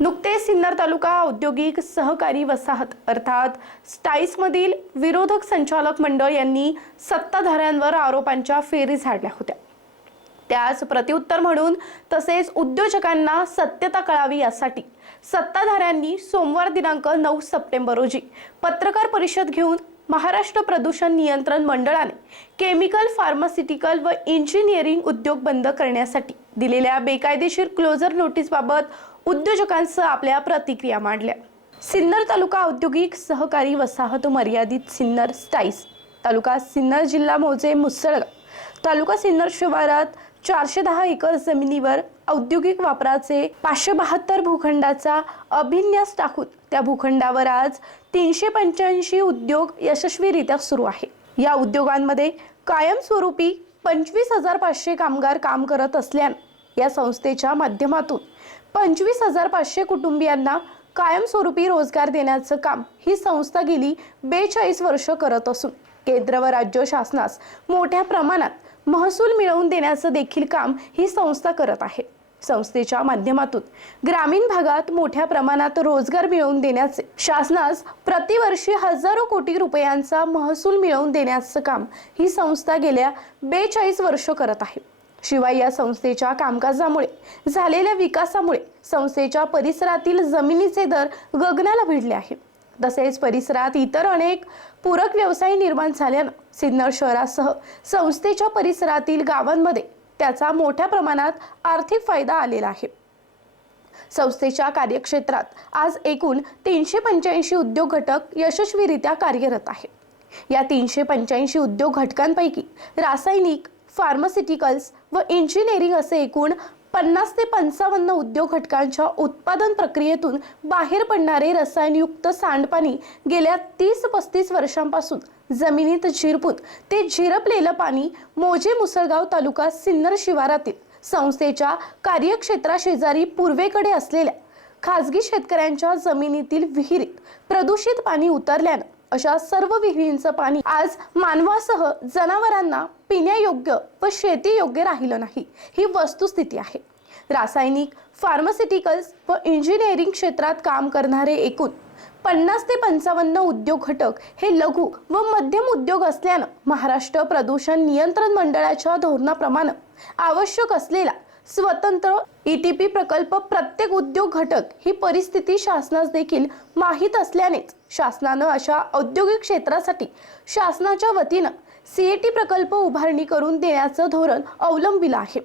नुकतेच सिन्नर तालुका औद्योगिक सहकारी वसाहत अर्थात स्टाईसमधील विरोधक संचालक मंडळ यांनी सत्ताधाऱ्यांवर आरोपांच्या फेरी झाडल्या होत्या. त्यास प्रत्युत्तर म्हणून तसेच उद्योजकांना सत्यता कळावी यासाठी सत्ताधाऱ्यांनी सोमवार दिनांक नऊ सप्टेंबर रोजी पत्रकार परिषद घेऊन महाराष्ट्र प्रदूषण नियंत्रण मंडळाने केमिकल फार्मास्युटिकल व इंजिनिअरिंग उद्योग बंद करण्यासाठी दिलेल्या बेकायदेशीर क्लोजर नोटीसबाबत उद्योजकांसह आपल्या प्रतिक्रिया मांडल्या. सिन्नर तालुका औद्योगिक सहकारी वसाहत मर्यादित सिन्नर स्टाईस तालुका सिन्नर जिल्हा मोजे मुसळगाव तालुका सिन्नर शिवारात चारशे दहा एकर जमिनीवर औद्योगिक वापराचे पाचशे बहात्तर भूखंडाचा अभिन्यास टाकून त्या भूखंडावर आज तीनशे पंच्याऐंशी उद्योग यशस्वीरित्या सुरू आहे. या उद्योगांमध्ये कायमस्वरूपी पंचवीस हजार पाचशे कामगार काम करत असल्यानं या संस्थेच्या माध्यमातून पंचवीस हजार पाचशे कुटुंबियांना कायमस्वरूपी रोजगार देण्याचं काम ही संस्था गेली बेचाळीस वर्ष करत असून. केंद्र व राज्य शासनास मोठ्या प्रमाणात महसूल मिळवून देण्याचं देखील काम ही संस्था करत आहे. संस्थेच्या माध्यमातून ग्रामीण भागात मोठ्या प्रमाणात रोजगार मिळवून देण्याचे शासनास प्रतिवर्षी हजारो कोटी रुपयांचा महसूल मिळवून देण्याचं काम ही संस्था गेल्या बेचाळीस वर्ष करत आहे. शिवाय या संस्थेच्या कामकाजामुळे झालेल्या विकासामुळे संस्थेच्या परिसरातील जमिनीचे दर गगनाला भिडले आहे. तसेच परिसरात इतर अनेक पूरक व्यवसाय निर्माण झाल्यानं सिन्नर शहरासह संस्थेच्या परिसरातील गावांमध्ये त्याचा मोठ्या प्रमाणात आर्थिक फायदा आलेला आहे. संस्थेच्या कार्यक्षेत्रात आज एकूण तीनशे पंच्याऐंशी उद्योग घटक यशस्वीरित्या कार्यरत आहे या तीनशे पंच्याऐंशी उद्योग घटकांपैकी रासायनिक फार्मास्युटिकल्स व इंजिनिअरिंग असे एकूण पन्नास ते पंचावन्न उद्योग घटकांच्या उत्पादन प्रक्रियेतून बाहेर पडणारे रसायनयुक्त सांडपाणी गेल्या तीस पस्तीस वर्षांपासून जमिनीत झिरपून ते झिरपलेलं पाणी मोजे मुसळगाव तालुका सिन्नर शिवारातील संस्थेच्या कार्यक्षेत्राशेजारी पूर्वेकडे असलेल्या खाजगी शेतकऱ्यांच्या जमिनीतील विहिरीत प्रदूषित पाणी उतरल्यानं अशा सर्व विहिरींचं पाणी आज मानवासह जनावरांना पिण्यायोग्य व शेतीयोग्य राहिलं नाही. ही वस्तुस्थिती आहे. रासायनिक फार्मास्युटिकल्स व इंजिनिअरिंग क्षेत्रात काम करणारे एकूण पन्नास ते पंचावन्न उद्योग घटक हे लघु व मध्यम उद्योग असल्यानं महाराष्ट्र प्रदूषण नियंत्रण मंडळाच्या धोरणाप्रमाणे आवश्यक असलेला स्वतंत्र ईटीपी प्रकल्प प्रत्येक उद्योग घटक ही परिस्थिती शासनास देखील माहीत असल्यानेच शासनानं अशा औद्योगिक क्षेत्रासाठी शासनाच्या वतीनं सीएटी प्रकल्प उभारणी करून देण्याचं धोरण अवलंबिलं आहे.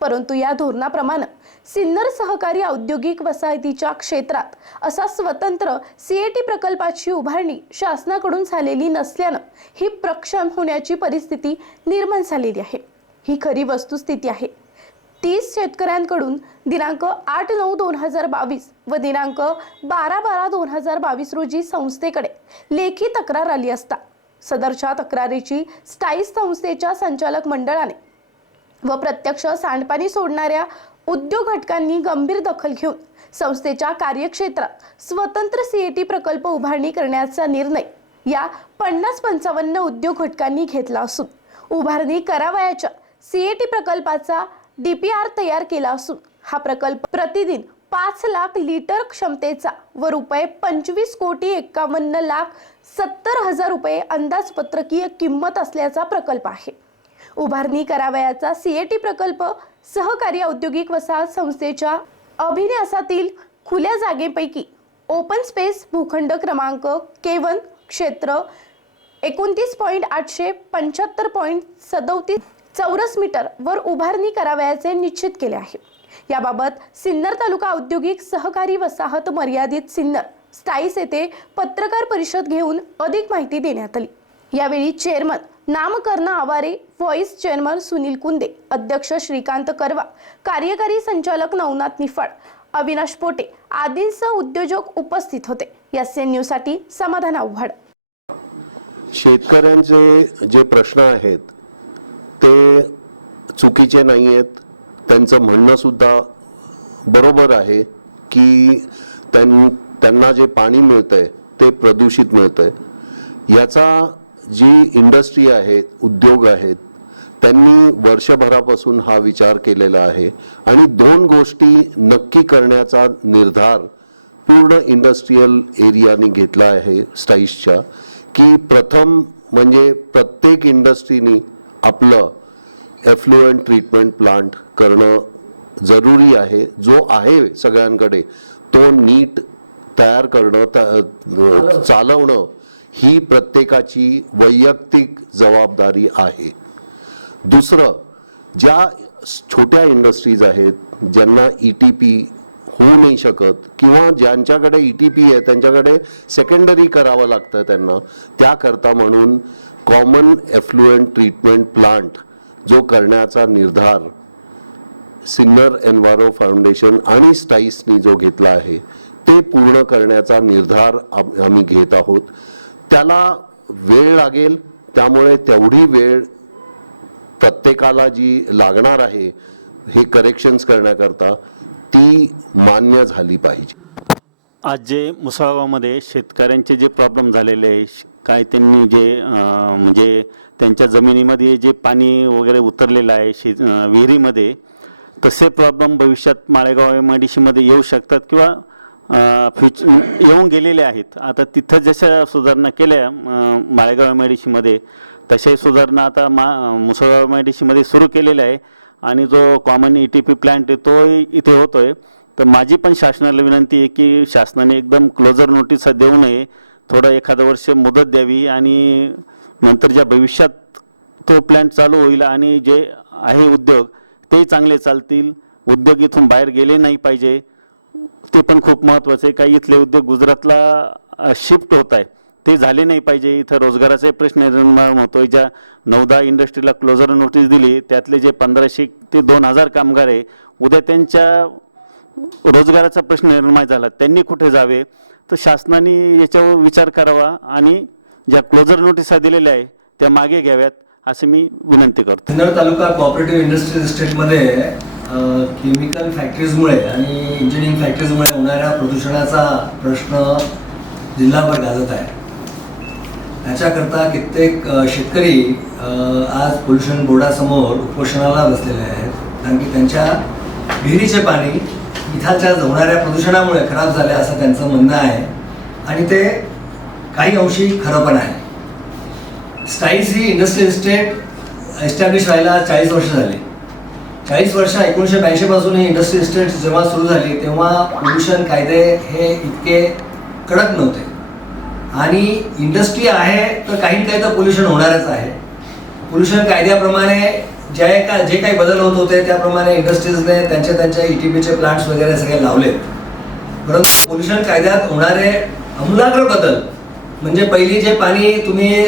परंतु या धोरणाप्रमाणे सिन्नर सहकारी औद्योगिक वसाहतीच्या क्षेत्रात असा स्वतंत्र सीएटी प्रकल्पाची उभारणी शासनाकडून झालेली नसल्यानं ही प्रक्षम होण्याची परिस्थिती निर्माण झालेली आहे. ही खरी वस्तुस्थिती आहे. तीस शेतकऱ्यांकडून दिनांक आठ नऊ दोन हजार बावीस व दिनांक बारा बारा दोन हजार बावीस रोजी संस्थेकडे लेखी तक्रार आली असता. सदरच्या तक्रारीची स्टाईस संस्थेच्या संचालक मंडळाने व प्रत्यक्ष सांडपाणी सोडणाऱ्या उद्योग घटकांनी गंभीर दखल घेऊन संस्थेच्या कार्यक्षेत्रात स्वतंत्र सीएटी प्रकल्प उभारणी करण्याचा निर्णय या पन्नास पंचावन्न उद्योग घटकांनी घेतला असून उभारणी करावयाच्या सीएटी प्रकल्पाचा डी पी आर तयार केला असून हा प्रकल्प प्रतिदिन पाच लाख लिटर क्षमतेचा व रुपये पंचवीस कोटी एकावन्न लाख सत्तर हजार रुपये अंदाजपत्रकीय किंमत असल्याचा प्रकल्प आहे. उभारणी करावयाचा सीएटी प्रकल्प सहकारी औद्योगिक वसाहत संस्थेच्या अभिन्यासातील खुल्या जागेपैकी ओपन स्पेस भूखंड क्रमांक केवन क्षेत्र एकोणतीस पॉईंट आठशे पंच्याहत्तर पॉईंट सदोतीस चौरस मीटर वर उभारणी करावयाचे निश्चित केले आहे. याबाबत सिन्नर तालुका औद्योगिक सहकारी वसाहत मर्यादित सिन्नर स्टाईस येथे पत्रकार परिषद घेऊन अधिक माहिती देण्यात आली. यावेळी chairman Namkarn Aware vice chairman Sunil Kunde अध्यक्ष श्रीकांत करवा कार्यकारी संचालक नवनाथ निफाड अविनाश पोटे आदींसह उद्योजक उपस्थित होते. एस न्यूजसाठी समाधान आव्हाड. शेतकऱ्यांचे जे प्रश्न आहेत ते चुकीचे नाही आहेत त्यांचं म्हणणं सुद्धा बरोबर आहे की त्यां त्यांना जे पाणी मिळतंय ते प्रदूषित मिळतंय. याचा जी इंडस्ट्री आहे उद्योग आहेत त्यांनी वर्षभरापासून हा विचार केलेला आहे आणि दोन गोष्टी नक्की करण्याचा निर्धार पूर्ण इंडस्ट्रीयल एरियाने घेतला आहे स्टाईसच्या की प्रथम म्हणजे प्रत्येक इंडस्ट्रीनी आपलं एफ्लुएंट ट्रीटमेंट प्लांट करणं जरुरी आहे जो आहे सगळ्यांकडे तो नीट तयार करणं त- चालवणं. ही प्रत्येकाची वैयक्तिक जबाबदारी आहे. दुसरं ज्या छोट्या इंडस्ट्रीज आहेत ज्यांना ई टी पी होऊ नाही शकत. किंवा ज्यांच्याकडे ई टी पी आहे त्यांच्याकडे सेकंडरी करावं लागतं त्यांना. त्याकरता म्हणून कॉमन एफ्लुएंट ट्रीटमेंट प्लांट जो करण्याचा निर्धार सिन्नर एन्व्हायरो फाउंडेशन आणि स्टाईसनी जो घेतला आहे ते पूर्ण करण्याचा निर्धार आम्ही घेत आहोत. त्याला वेळ लागेल त्यामुळे तेवढी वेळ प्रत्येकाला जी लागणार आहे हे करेक्शन्स करण्याकरता ती मान्य झाली पाहिजे. आज जे मुसळगावमध्ये शेतकऱ्यांचे जे प्रॉब्लेम झालेले आहे काय त्यांनी जे म्हणजे त्यांच्या जमिनीमध्ये जे पाणी वगैरे उतरलेलं आहे शे विहिरीमध्ये तसे प्रॉब्लेम भविष्यात माळेगाव एम आय डी सीमध्ये येऊ शकतात किंवा फ्युच येऊन गेलेले आहेत. आता तिथं जशा सुधारणा केल्या माळेगाव एम आय डी सीमध्ये तसे सुधारणा आता मा मुसळगाव एम आय डी सीमध्ये सुरू केलेल्या आहे. आणि जो common E T P plant आहे तो इथे होतोय. तर माझी पण शासनाला विनंती आहे की शासनाने एकदम क्लोजर नोटीस देऊ नये. थोडं एखादं वर्ष मुदत द्यावी आणि नंतर ज्या भविष्यात तो प्लॅन्ट चालू होईल आणि जे आहे उद्योग ते चांगले चालतील. उद्योग इथून बाहेर गेले नाही पाहिजे. ते पण खूप महत्त्वाचं आहे. काही इथले उद्योग गुजरातला शिफ्ट होत आहे ते झाले नाही पाहिजे. इथं रोजगाराचे प्रश्न निर्माण होतोय. ज्या नौदा इंडस्ट्रीला क्लोजर नोटीस दिली त्यातले जे पंधराशे ते दोन हजार कामगार आहे उद्या त्यांच्या रोजगाराचा प्रश्न निर्माण झाला. त्यांनी कुठे जावे? तर शासनाने याच्यावर विचार करावा आणि ज्या क्लोजर नोटिसा दिलेल्या आहे त्या मागे घ्याव्यात असे मी विनंती करतो. सिन्नर तालुका कॉपरेटिव्ह इंडस्ट्रियल इस्टेटमध्ये केमिकल फॅक्टरीजमुळे आणि इंजिनिअरिंग फॅक्टरीजमुळे होणाऱ्या प्रदूषणाचा प्रश्न जिल्हाभर गाजत आहे. त्याच्याकरता कित्येक शेतकरी आज पोल्युशन बोर्डासमोर उपोषणाला बसलेले आहेत. कारण की त्यांच्या विहिरीचे पाणी इथाच्या होणाऱ्या प्रदूषणामुळे खराब झाले असं त्यांचं म्हणणं आहे. आणि ते काही अंशी खरं पण आहे. स्टाईल्स ही इंडस्ट्रियल इस्टेट एस्टॅब्लिश व्हायला चाळीस वर्ष झाली. चाळीस वर्ष एकोणीसशे ब्याऐंशीपासून ही इंडस्ट्रियल इस्टेट जेव्हा सुरू झाली तेव्हा पोल्युशन कायदे हे इतके कडक नव्हते. आणि इंडस्ट्री आहे तर काही काही तर पोल्युशन होणारच आहे. पोल्युशन कायद्याप्रमाणे ज्या का जे काही बदल होत होते त्याप्रमाणे इंडस्ट्रीजने त्यांच्या त्यांच्या ई टी पीचे प्लांट्स वगैरे सगळे लावलेत. परंतु पोल्युशन कायद्यात होणारे अमूलाग्र बदल म्हणजे पहिली जे पाणी तुम्ही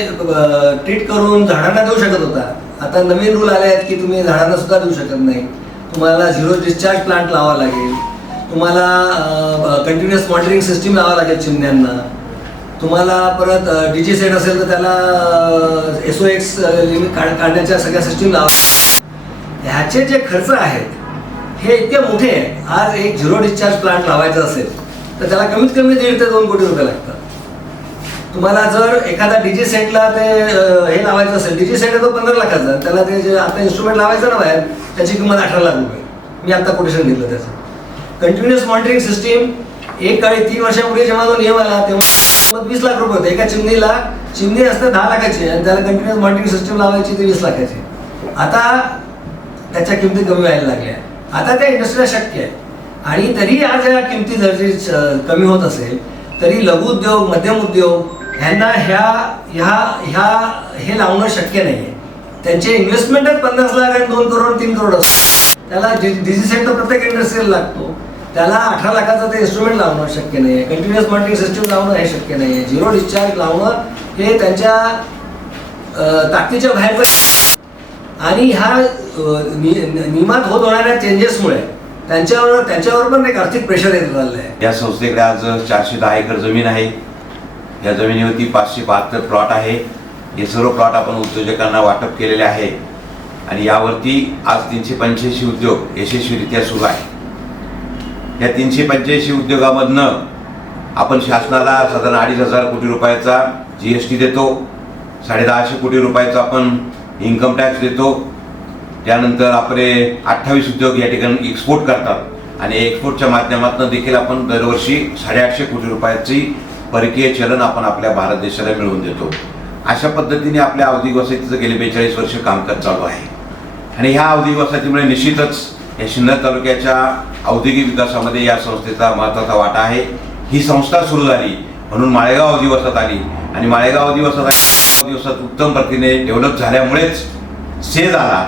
ट्रीट करून झाडांना देऊ शकत होता. आता नवीन रूल आले आहेत की तुम्ही झाडांना सुद्धा देऊ शकत नाही. तुम्हाला झिरो डिस्चार्ज प्लांट लावावा लागेल. तुम्हाला कंटिन्युअस मॉनिटरिंग सिस्टीम लावावं लागेल चिमण्यांना. तुम्हाला परत डीजी सेट असेल तर त्याला एसओ एक्स लिमिट काढण्याच्या सगळ्या सिस्टीम लावा. ह्याचे जे खर्च आहेत हे इतके मोठे आहे आज एक झिरो डिस्चार्ज प्लांट लावायचा असेल तर त्याला कमीत कमी दीड ते दोन कोटी रुपये लागतात. तुम्हाला जर एखादा डीजी सेटला ते हे लावायचं असेल डीजी सेट आहे तो पंधरा लाखाचा त्याला ते जे आता इन्स्ट्रुमेंट लावायचं ना बाहेर त्याची किंमत अठरा लाख रुपये. मी आता कोटेशन घेतलं त्याचं. कंटिन्युअस मॉनिटरिंग सिस्टीम एक काळी तीन वर्षापूर्वी जेव्हा तो नियम आला तेव्हा किंमत वीस लाख रुपये होते. एका चिमणीला चिमणी असते दहा लाखाची आणि त्याला कंटिन्युअस मॉनिटरिंग सिस्टम लावायची ती वीस लाखाची. आता त्याच्या किमती कमी व्हायला लागल्या. आता त्या इंडस्ट्रीला शक्य आहे. आणि तरी आज या किमती जर कमी होत असेल तरी लघु उद्योग मध्यम उद्योग ह्यांना ह्या ह्या ह्या हे लावणं शक्य नाही आहे त्यांचे इन्व्हेस्टमेंटच पन्नास लाख आणि दोन करोड तीन करोड असतो त्याला डिझी सेट तर प्रत्येक इंडस्ट्रीला लागतो. त्याला अठरा लाखाचं ते इन्स्ट्रुमेंट लावणं शक्य नाही. आहे कंटिन्युअस मॉनिटरिंग सिस्टीम लावणं हे शक्य नाही. आहे झिरो डिस्चार्ज लावणं हे त्यांच्या ताकदीच्या बाहेर आणि ह्या नियमात होत होणाऱ्या चेंजेसमुळे त्यांच्यावर त्यांच्यावर पण एक आर्थिक प्रेशर येत राहिलं आहे या संस्थेकडे आज चारशे दहा एकर जमीन आहे. या जमिनीवरती पाचशे बहात्तर प्लॉट आहे. हे सर्व प्लॉट आपण उद्योजकांना वाटप केलेले आहे. आणि यावरती आज तीनशे पंच्याऐंशी उद्योग यशस्वीरित्या सुरू आहे या तीनशे पंच्याऐंशी उद्योगामधनं आपण शासनाला साधारण अडीच हजार कोटी रुपयाचा जी एस टी देतो. साडेदहाशे कोटी रुपयाचा आपण इन्कम टॅक्स देतो. त्यानंतर आपले अठ्ठावीस उद्योग या ठिकाणी एक्सपोर्ट करतात. आणि एक्सपोर्टच्या माध्यमातून देखील आपण दरवर्षी साडेआठशे कोटी रुपयाची परकीय चलन आपण आपल्या भारत देशाला मिळवून देतो. अशा पद्धतीने आपल्या औद्योगिक वसाहतीचं गेले बेचाळीस वर्ष कामकाज चालू आहे. आणि ह्या औद्योगिक वसाहतीमुळे निश्चितच या सिन्नर तालुक्याच्या औद्योगिक विकासामध्ये या संस्थेचा महत्त्वाचा वाटा आहे. ही संस्था सुरू झाली म्हणून माळेगाव अधिवासात आली आणि माळेगाव अधिवासात आली. औद्योगिक उत्तम प्रतीने डेव्हलप झाल्यामुळेच सेज आला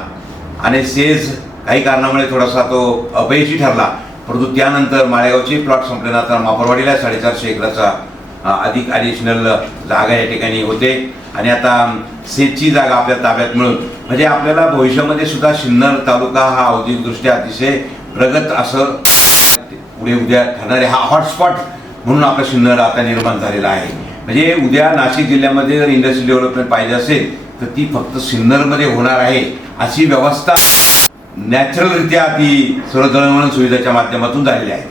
आणि सेज काही कारणामुळे थोडासा तो अपयशी ठरला. परंतु त्यानंतर माळेगावचे प्लॉट संपल्यानंतर मापरवाडीला साडेचारशे एकराचा अधिक ॲडिशनल जागा या ठिकाणी होते. आणि आता सेजची जागा आपल्या ताब्यात मिळून म्हणजे आपल्याला भविष्यामध्ये सुद्धा सिन्नर तालुका हा औद्योगिकदृष्ट्या अतिशय प्रगत असं पुढे उद्या ठरणारे हा हॉटस्पॉट म्हणून आपला सिन्नर आता निर्माण झालेला आहे. म्हणजे उद्या नाशिक जिल्ह्यामध्ये जर इंडस्ट्री डेव्हलपमेंट पाहिजे असेल तर ती फक्त सिन्नरमध्ये होणार आहे. अशी व्यवस्था नॅचरलरित्या ती सर्व दळणवळण सुविधाच्या माध्यमातून झालेली आहे.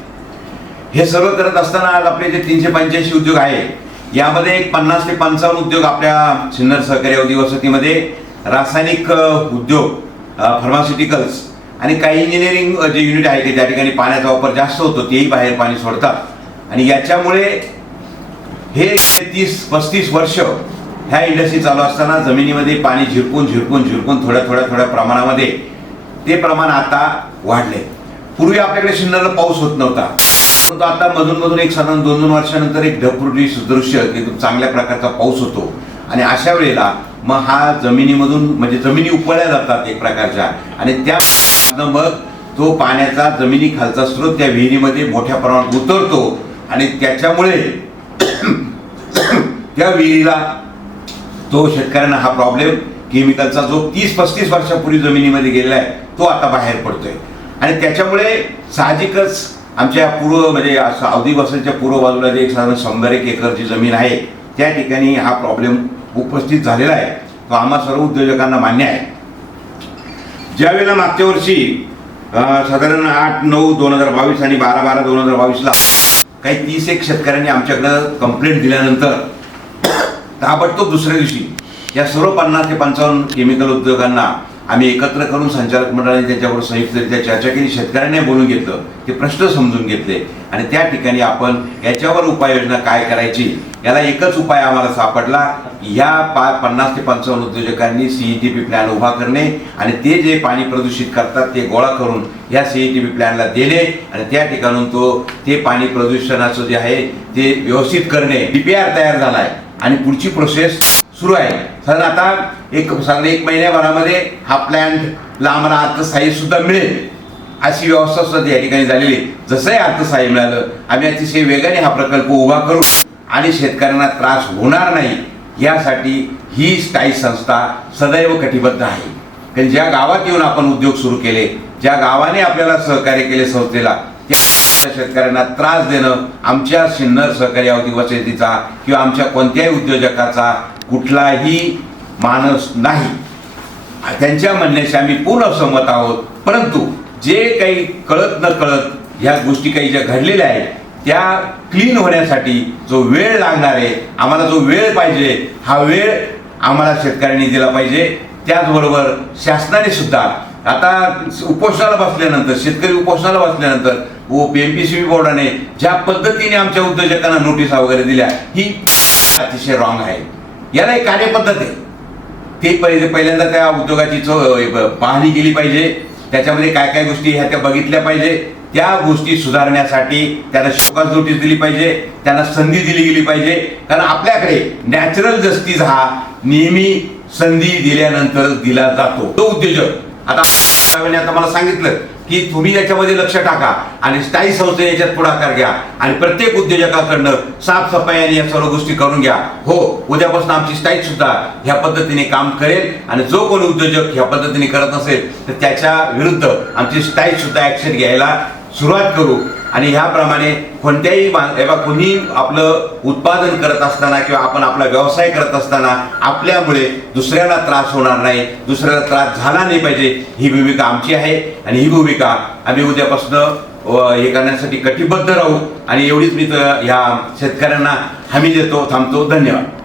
हे सर्व करत असताना आज आपले जे तीनशे पंच्याऐंशी उद्योग आहे यामध्ये एक पन्नास ते पंचावन्न उद्योग आपल्या सिन्नर सहकारी औद्योगिक वसतीमध्ये रासायनिक उद्योग फार्मास्युटिकल्स आणि काही इंजिनिअरिंग जे युनिट आहे ते त्या ठिकाणी पाण्याचा वापर जास्त होतो तेही बाहेर पाणी सोडतात. आणि याच्यामुळे हे तीस पस्तीस वर्ष ह्या इंडस्ट्री चालू असताना जमिनीमध्ये पाणी झिरपून झिरपून झिरपून थोड्या थोड्या थोड्या प्रमाणामध्ये ते प्रमाण आता वाढले. पूर्वी आपल्याकडे सिन्नरला पाऊस होत नव्हता. परंतु आता मधून मधून एक साधारण दोन दोन वर्षानंतर एक ढपरुटी दृश्य एकदम चांगल्या प्रकारचा पाऊस होतो. आणि अशा वेळेला मग हा जमिनीमधून म्हणजे जमिनी उपळल्या जातात एक प्रकारच्या. आणि त्या मग तो पाण्याचा जमिनी खालचा स्रोत त्या विहिरीमध्ये मोठ्या प्रमाणात उतरतो. आणि त्याच्यामुळे त्या विहिरीला तो शेतकऱ्यांना हा प्रॉब्लेम केमिकलचा जो तीस पस्तीस वर्षापूर्वी जमिनीमध्ये गेलेला आहे तो आता बाहेर पडतोय. आणि त्याच्यामुळे साहजिकच आमच्या पूर्व म्हणजे असं अवधी पूर्व बाजूला जे एक साधारण शंभर एक एकर जी जमीन आहे त्या ठिकाणी हा प्रॉब्लेम उपस्थित झालेला आहे. तो आम्हा सर्व उद्योजकांना मान्य आहे. ज्यावेळेला मागच्या वर्षी साधारण आठ नऊ दोन हजार बावीस आणि बारा बारा दोन हजार बावीसला काही तीस एक शेतकऱ्यांनी आमच्याकडं कंप्लेंट दिल्यानंतर ताबडतोब दुसऱ्या दिवशी या सर्व पन्नास ते पंचावन्न केमिकल उद्योगांना आम्ही एकत्र करून संचालक मंडळाने त्यांच्याबरोबर संयुक्तरित्या चर्चा केली. शेतकऱ्यांनी बोलून घेतलं ते प्रश्न समजून घेतले. आणि त्या ठिकाणी आपण याच्यावर उपाययोजना काय करायची याला एकच उपाय आम्हाला सापडला. ह्या पा पन्नास ते पंचावन्न उद्योजकांनी सीईटी पी प्लॅन उभा करणे आणि ते जे पाणी प्रदूषित करतात ते गोळा करून या सीईटी पी प्लॅनला देणे आणि त्या ठिकाणून तो ते पाणी प्रदूषणाचं जे आहे ते व्यवस्थित करणे. डीपीआर तयार झाला आहे आणि पुढची प्रोसेस सुरू आहे. कारण आता एक साधारण एक महिन्याभरामध्ये हा प्लॅन्टला आम्हाला अर्थसहाय्य सुद्धा मिळेल. अशी व्यवस्था सुद्धा या ठिकाणी झालेली आहे. जसंही अर्थसहाय्य मिळालं आम्ही अतिशय वेगाने हा प्रकल्प उभा करू. आणि शेतकऱ्यांना त्रास होणार नाही यासाठी ही स्थायी संस्था सदैव कटिबद्ध आहे. कारण ज्या गावात येऊन आपण उद्योग सुरू केले ज्या गावाने आपल्याला सहकार्य केले संस्थेला त्या शेतकऱ्यांना त्रास देणं आमच्या सिन्नर सहकारी अवधी वसतीचा किंवा आमच्या कोणत्याही उद्योजकाचा कुठलाही मानस नाही. त्यांच्या म्हणण्याशी आम्ही पूर्ण सहमत आहोत. परंतु जे काही कळत न कळत ह्या गोष्टी काही ज्या घडलेल्या आहेत त्या क्लीन होण्यासाठी जो वेळ लागणार आहे आम्हाला जो वेळ पाहिजे हा वेळ आम्हाला शेतकऱ्यांनी दिला पाहिजे. त्याचबरोबर शासनाने सुद्धा आता उपोषणाला बसल्यानंतर शेतकरी उपोषणाला बसल्यानंतर व P M P C B बोर्डाने ज्या पद्धतीने आमच्या उद्योजकांना नोटिसा वगैरे दिल्या ही अतिशय रॉंग आहे. याला एक कार्यपद्धत आहे. ते पहिले पहिल्यांदा त्या उद्योगाची चौ पाहणी केली पाहिजे. त्याच्यामध्ये काय काय गोष्टी ह्या त्या बघितल्या पाहिजे. त्या गोष्टी सुधारण्यासाठी त्यांना शोकास नोटीस दिली पाहिजे त्यांना संधी दिली गेली पाहिजे. कारण आपल्याकडे नॅचरल जस्टिस हा नेहमी संधी दिल्यानंतर दिला जातो. तो उद्योजक. आता आता मला सांगितलं की तुम्ही याच्यामध्ये लक्ष टाका आणि स्थायी संस्थे याच्यात पुढाकार घ्या आणि प्रत्येक उद्योजकाकडनं साफसफाई आणि या सर्व गोष्टी करून घ्या. हो उद्यापासून आमची स्थायी सुद्धा ह्या पद्धतीने काम करेल आणि जो कोणी उद्योजक ह्या पद्धतीने करत नसेल तर त्याच्या विरुद्ध आमची स्थायी सुद्धा ऍक्शन घ्यायला सुरुवात करू. आणि ह्याप्रमाणे कोणत्याही बा एबा कोणी आपलं उत्पादन करत असताना किंवा आपण आपला व्यवसाय करत असताना आपल्यामुळे दुसऱ्याला त्रास होणार नाही दुसऱ्याला त्रास झाला नाही पाहिजे ही भूमिका आमची आहे. आणि ही भूमिका आम्ही उद्यापासून हे करण्यासाठी कटिबद्ध राहू. आणि एवढीच मी ह्या शेतकऱ्यांना हमी देतो थांबतो. धन्यवाद.